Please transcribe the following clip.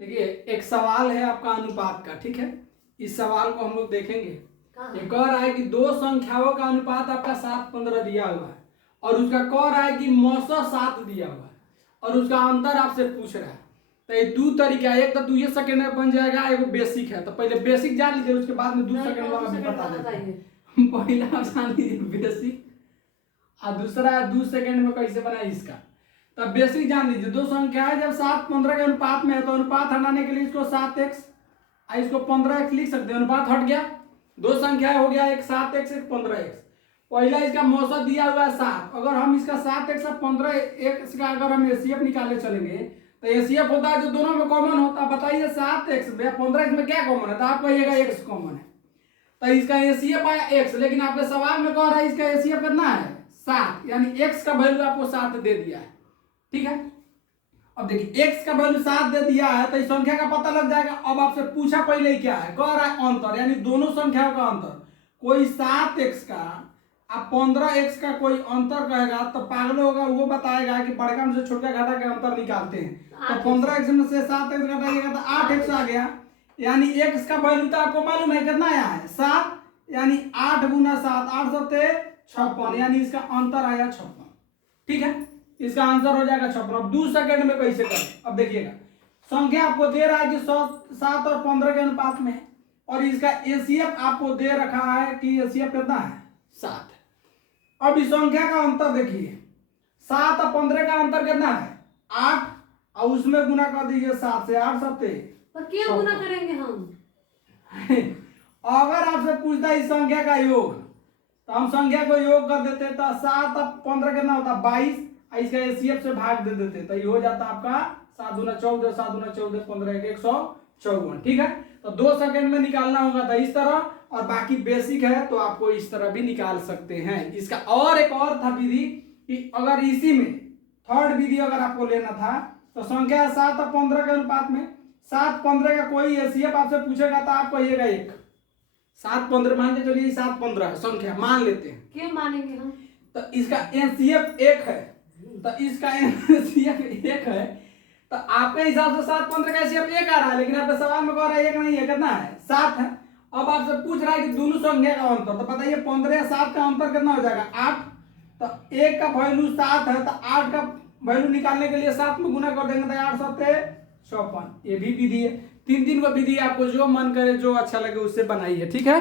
देखिए एक सवाल है आपका अनुपात का, ठीक है। इस सवाल को हम लोग देखेंगे। ये कह रहा है कि दो संख्याओं का अनुपात आपका 7:15 दिया हुआ है और उसका कह रहा है कि मौसा 7 दिया हुआ है और उसका अंतर आपसे पूछ रहा है। तो ये दो तरीका है, एक तो 2 सेकंड में बन जाएगा, एगो बेसिक है। तो पहले बेसिक जान लीजिए, उसके बाद में 2 सेकंड वाला भी बता देते हैं। पहला आप जान लीजिए बेसिक और दूसरा है 2 सेकंड में कैसे बना इसका। तब बेसिक जान लीजिए, दो संख्या है जब 7:15 के अनुपात में है तो अनुपात हटाने के लिए इसको 7x इसको 15x लिख सकते हैं। अनुपात हट गया, दो संख्या हो गया, एक 7x एक 15x। पहला इसका मौसम दिया हुआ है 7। अगर हम इसका 7x और 15x का अगर हम एसीएफ निकालने चलेंगे तो एसीएफ होता है जो दोनों में कॉमन होता है। बताइए 7x में 15x में क्या कॉमन है, तो आप कहिएगा x कॉमन है। तो इसका एसीएफ आया x, लेकिन आपके सवाल में कह रहा है इसका एसीएफ कितना है 7, यानी x का वैल्यू आपको 7 दे दिया है, ठीक है। अब देखिए x का वैल्यू 7 दे दिया है तो इस संख्या का पता लग जाएगा। अब आपसे पूछा पहले क्या है, कह रहा है अंतर, यानी दोनों संख्याओं का अंतर। कोई 7x का आप 15x का कोई अंतर कहेगा तो पागल होगा, वो बताएगा कि बड़का में से छोटा घटा के अंतर निकालते हैं। तो 15x में से 7x घटाइएगा तो 8x आ गया, यानी x का वैल्यू तो आपको मालूम है कितना आया है 7, यानी 8 गुना 7 8 7 56, यानी इसका अंतर आया 56, ठीक है। इसका आंसर हो जाएगा 56। अब 2 सेकंड में कैसे करें, अब देखिएगा संख्या आपको दे रहा है कि 7 और 15 के अनुपात में है और इसका एसीएफ आपको दे रखा है कि एसीएफ कितना है 7। अब इस संख्या का अंतर देखिए, 7 और 15 का अंतर कितना है 8 और उसमें गुना कर दीजिए 7 से, 8 7 पर क्या गुना करेंगे हम? अगर आपसे पूछता है इस संख्या का योग तो हम संख्या को योग कर देते तो 7 और 15 कितना होता 22, इसका एसीएफ से भाग दे देते तो ये हो जाता आपका 7 दूना 14 7 दूना 14 15 154, ठीक है। तो 2 सेकंड में निकालना होगा तो इस तरह, और बाकी बेसिक है तो आपको इस तरह भी निकाल सकते हैं। इसका और एक और था विधि कि अगर इसी में थर्ड विधि अगर आपको लेना था तो संख्या 7 और 15 के अनुपात में 7 15 का कोई एसीएफ आपसे पूछेगा तो आप कहिएगा 1। 7 15 मान के चलिए 7 15 संख्या मान लेते हैं, क्यों मानेंगे हम? तो इसका एसीएफ 1 है, तो इसका एसीएफ 1 है तो आपके हिसाब से 7 15 का एसीएफ 1 आ रहा है, लेकिन आपके सवाल में कह रहा है 1 नहीं है, कितना है 7 है। अब आपसे पूछ रहा है कि दोनों संख्या का अंतर, तो बताइए 15 या 7 का अंतर कितना हो जाएगा 8। तो 1 का वैल्यू 7 है तो 8 का वैल्यू निकालने के लिए 7 में गुना कर देंगे तो 8 7 56। ये भी विधि है। 3 को विधि आपको जो मन करे जो अच्छा लगे उससे बनाइए, ठीक है।